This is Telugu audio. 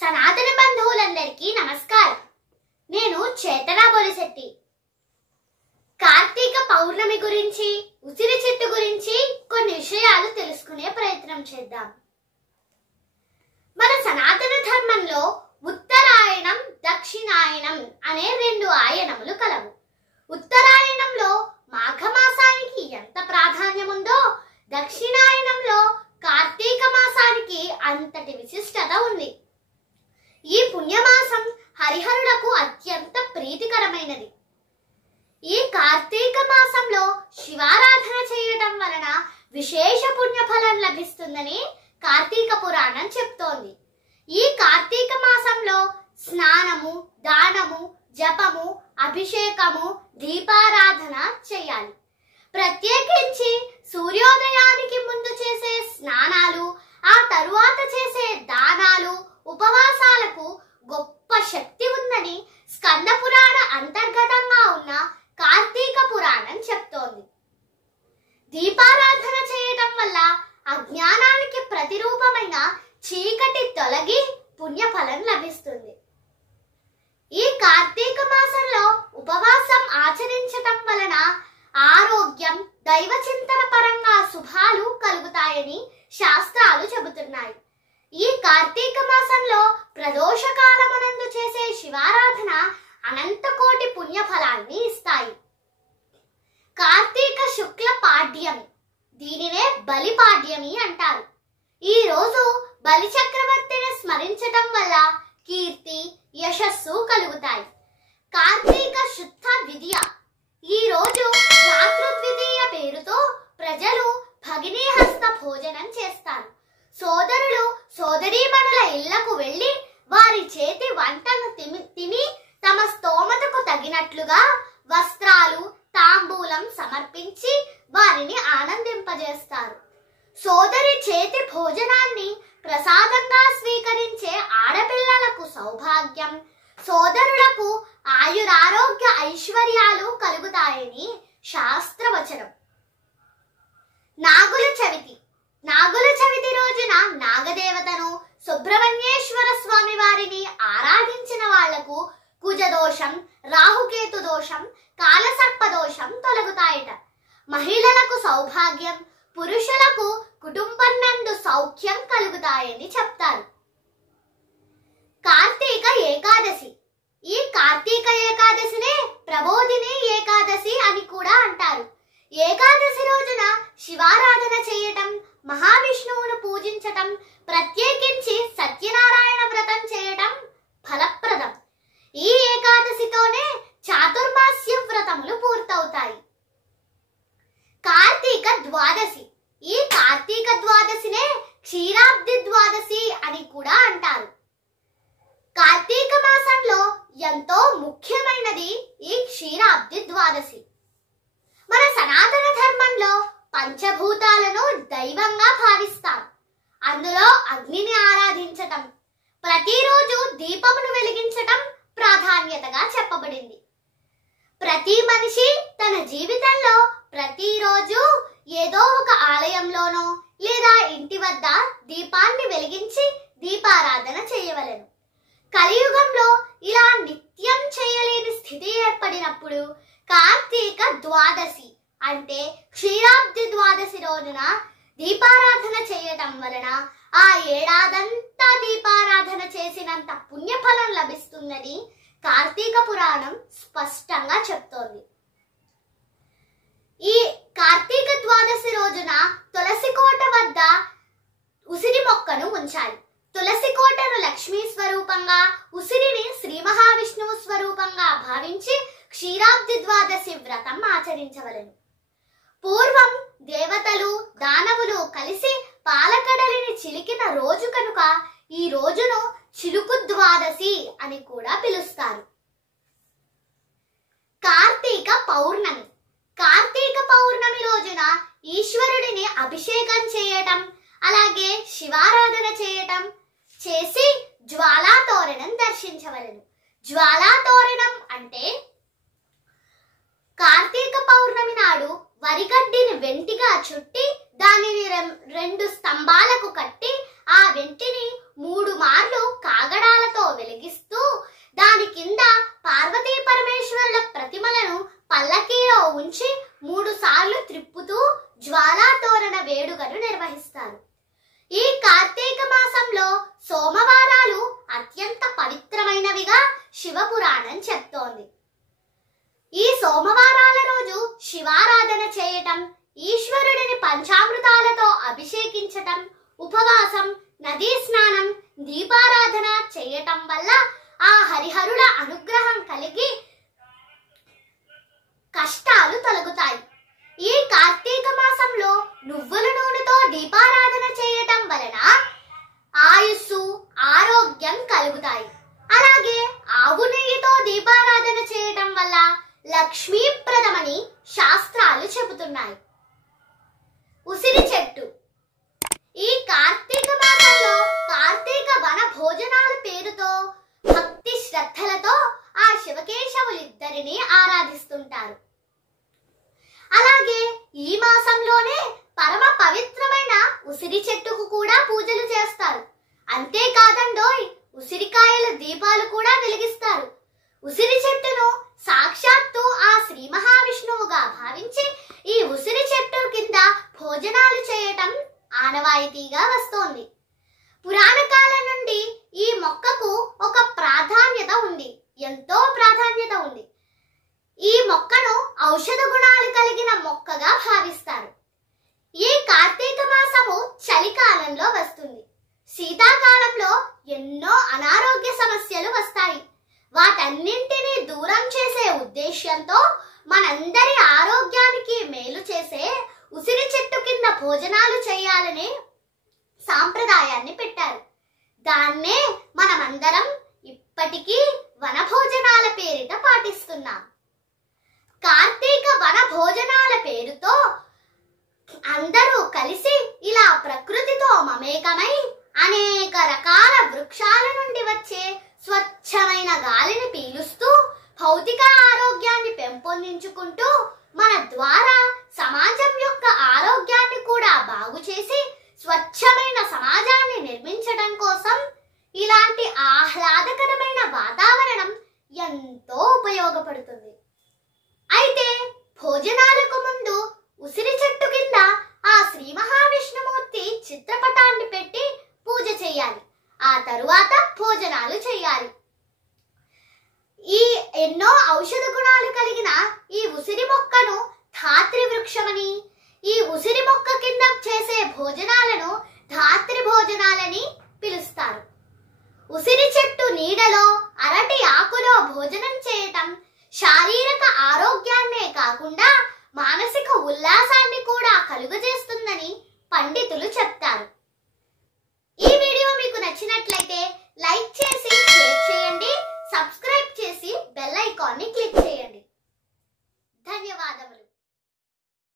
సనాతన బంధువులందరికీ నమస్కారం. నేను చేతనా బొలిశెట్టి. కార్తీక పౌర్ణమి గురించి, ఉసిరి చెట్టు గురించి కొన్ని విషయాలు తెలుసుకునే ప్రయత్నం చేద్దాం. మన సనాతన ధర్మంలో ఉత్తరాయణం, దక్షిణాయనం అనే రెండు ఆయనములు కలవు. ఉత్తరాయణంలో మాఘమాసానికి ఎంత ప్రాధాన్యం ఉందో, దక్షిణాయనంలో కార్తీక మాసానికి అంతటి విశిష్టత ఉంది. ఈ పుణ్యమాసం హరిహరులకు అత్యంత ప్రీతికరమైనది. ఈ కార్తీక మాసంలో శివారాధన చేయడం వలన విశేష పుణ్యఫలం లభిస్తుందని కార్తీక పురాణం చెప్తోంది. ఈ కార్తీక మాసంలో స్నానము, దానము, జపము, అభిషేకము, దీపారాధన చేయాలి. ప్రత్యేకించి సూర్యోదయానికి ముందు చేసే స్నానాలు, ఆ తరువాత చేసే దానాలు, ఉపవాసాలకు గొప్ప శక్తి ఉందని స్కంద పురాణ అంతర్గతంగా ఉన్న కార్తీక పురాణం చెప్తోంది. దీపారాధన చేయటం వల్ల అజ్ఞానానికి ప్రతిరూపమైన చీకటి తొలగి పుణ్యఫలం లభిస్తుంది. ఈ కార్తీక మాసంలో ఉపవాసం ఆచరించటం వలన ఆరోగ్యం, దైవ చింతన పరంగా శుభాలు కలుగుతాయని శాస్త్రాలు చెబుతున్నాయి. ఈ కార్తీక మాసంలో ప్రదోష కాలమనందు చేసే శివారాధన అనంత కోటి పుణ్యఫలాన్ని ఇస్తాయి. కార్తీక శుక్ల పాడ్యమి, దీనినే బలిపాడ్యమి అంటారు. ఈ రోజు బలి చక్రవర్తిని స్మరించటం వల్ల కీర్తి, యశస్సు కలుగుతాయి. కార్తీక శుద్ధ విద్య, ఈ రోజు రాత్రుద్వితీయ పేరుతో ప్రజలు భగినీహస్త భోజనం చేస్తారు. సోదరులు సోదరీమణుల ఇళ్లకు వెళ్లి వారి చేతి వంటను తిని తమ స్తోమతకు తగినట్లుగా వస్త్రాలు, తాంబూలం సమర్పించి వారిని ఆనందింపజేస్తారు. సోదరి చేతి భోజనాన్ని ప్రసాదంగా స్వీకరించే ఆడపిల్లలకు సౌభాగ్యం, సోదరులకు ఆయురారోగ్య ఐశ్వర్యాలు కలుగుతాయని శాస్త్రవచనం. నాగుల చవితి, నాగుల చవితి రోజున నాగదేవతను, సుబ్రహ్మణ్యేశ్వర స్వామి వారిని ఆరాధించిన వాళ్లకు కుజదోషం, రాహుకేతు దోషం, కాలసర్ప దోషం తొలగుతాయట. మహిళలకు సౌభాగ్యం, పురుషులకు కుటుంబం నందు సౌఖ్యం కలుగుతాయని చెప్తారు. కార్తీక ఏకాదశి, ఈ కార్తీక ఏకాదశినే ప్రబోధిని ఏకాదశి అని కూడా అంటారు. ఏకాదశి రోజున శివారాధన చేయటం, మహావిష్ణువును పూజించటం, ప్రత్యేకించి సత్యనారాయణ వ్రతం చేయటం ఫలప్రదం. ఈ ఏకాదశితోనే చాతుర్మాస్య వ్రతములు పూర్తవుతాయి. కార్తీక ద్వాదశి, ఈ కార్తీక ద్వాదశినే క్షీరాబ్ది ద్వాదశి అని కూడా అంటారు. కార్తీక మాసంలో ఎంతో ముఖ్యమైనది ఈ క్షీరాబ్ది ద్వాదశి. మన సనాతన ధర్మంలో పంచభూతాలను దైవంగా భావిస్తాం. అందులో అగ్నిని ఆరాధించటం, ప్రతిరోజు దీపమును వెలిగించటం ప్రాధాన్యతగా చెప్పబడింది. ప్రతి మనిషి తన జీవితంలో ప్రతిరోజు ఏదో ఒక ఆలయంలోనో లేదా ఇంటి వద్ద దీపాన్ని వెలిగించి దీపారాధన చేయవలెను. కలియుగంలో ఇలా నిత్యం చేయలేని స్థితి ఏర్పడినప్పుడు కార్తీక ద్వాదశి అంటే క్షీరాబ్ది ద్వాదశి రోజున దీపారాధన చేయటం వలన ఆ ఏడాదంతా దీపారాధన చేసినంత పుణ్యఫలం లభిస్తుందని కార్తీక పురాణం స్పష్టంగా చెప్తోంది. ఈ కార్తీక ద్వాదశి రోజున తులసి కోట వద్ద ఉసిరి మొక్కను ఉంచాలి. తులసి కోటను లక్ష్మీ స్వరూపంగా, ఉసిరిని శ్రీ మహావిష్ణువు స్వరూపంగా భావించి క్షీరాబ్ది ద్వాదశి వ్రతం ఆచరించవలెను. పూర్వం దేవతలు, దానవులు కలిసి పాలకడలిని చిలికిన రోజు కనుక ఈ రోజును చిలుకు ద్వాదశి అని కూడా పిలుస్తారు. కార్తీక పౌర్ణమి, కార్తీక పౌర్ణమి రోజున ఈశ్వరుడిని అభిషేకం చేయటం, అలాగే శివారాధన చేయటం చేసి జ్వాలాతోరణం దర్శించవలెను. జ్వాలాతోరణం అంటే కార్తీక పౌర్ణమి నాడు వరిగడ్డిని వెంటిగా చుట్టి దానిని రెండు స్తంభాలకు కట్టి ఆ వెంటిని 3 మార్లు కాగడా చేయటం వల్ల ఆ హరిహరుల అనుగ్రహం కలిగి కష్టాలు తొలగుతాయి. ఈ కార్తీక మాసంలో నువ్వుల నూనెతో దీపారాధన చేయటం వలన ఆయుస్సు, ఆరోగ్యం కలుగుతాయి. అలాగే ఆవు నెయ్యితో దీపారాధన చేయటం వల్ల లక్ష్మీప్రదమని శాస్త్రాలు చెబుతున్నాయి. ఉసిరి చెట్టు. ఈ కార్తీక మాసంలో కార్తీక వన భోజనాల పేరుతో భక్తి శ్రద్ధలతో ఆ శివకేశవులిద్దరిని ఆరాధిస్తుంటారు. అలాగే ఈ మాసంలోనే పరమ పవిత్రమైన ఉసిరి చెట్టుకు కూడా పూజలు చేస్తారు. అంతేకాదండోయ్, ఉసిరికాయల దీపాలు కూడా వెలిగిస్తారు. ఉసిరి చెట్టును సాక్షాత్తు ఆ శ్రీ మహావిష్ణువుగా భావించి ఈ ఉసిరి చెట్టు కింద భోజనాలు చేయటం ఆనవాయితీగా వస్తోంది. పురాణ కాలం నుండి ఈ మొక్కకు ఒక ప్రాధాన్యత ఉంది, ఎంతో ప్రాధాన్యత ఉంది. ఈ మొక్కను ఔషధ గుణాలు కలిగిన మొక్కగా భావిస్తారు. ఈ కార్తీక మాసము చలికాలంలో వస్తుంది. శీతాకాలంలో ఎన్నో అనారోగ్య సమస్యలు వస్తాయి. వాటన్నింటినీ దూరం చేసే ఉద్దేశ్యంతో మనందరి ఆరోగ్యానికి మేలు చేసే ఉసిరి చెట్టు కింద భోజనాలు చేయాలనే సాంప్రదాయాన్ని పెట్టారు. దాన్నే మనమందరం ఇప్పటికీ వనభోజనాల పేరిట పాటిస్తున్నాం. కార్తీక వన భోజనాల పేరుతో అందరూ కలిసి ఇలా ప్రకృతితో మమేకమై అనేక రకాల వృక్షాల నుండి వచ్చే స్వచ్ఛమైన గాలిని పీలుస్తూ భౌతిక ఆరోగ్యాన్ని పెంపొందించుకుంటూ మన ద్వారా సమాజం యొక్క ఆరోగ్యాన్ని కూడా బాగు చేసి స్వచ్ఛమైన సమాజాన్ని నిర్మించడం కోసం ఇలాంటి ఆహ్లాదకరమైన వాతావరణం ఎంతో ఉపయోగపడుతుంది. అయితే భోజనాలకు ముందు ఉసిరి చెట్టు కింద ఆ శ్రీ మహావిష్ణుమూర్తి చిత్రపటాన్ని పెట్టి పూజ చేయాలి. ఆ తరువాత భోజనాలు చేయాలి. ఈ ఎన్నో ఔషధ గుణాలు కలిగిన ఈ ఉసిరి మొక్కను ధాత్రి వృక్షమని, ఈ ఉసిరి మొక్క కింద చేసే భోజనాలను ధాత్రి భోజనాలని పిలుస్తారు. ఉసిరి చెట్టు నీడలో అరటి ఆకులో భోజనం చేయటం శారీరక ఆరోగ్యాన్నే కాకుండా మానసిక ఉల్లాసాన్ని కూడా కలుగజేస్తుందని పండితులు చెప్తారు. ఈ వీడియో మీకు నచ్చినట్లయితే లైక్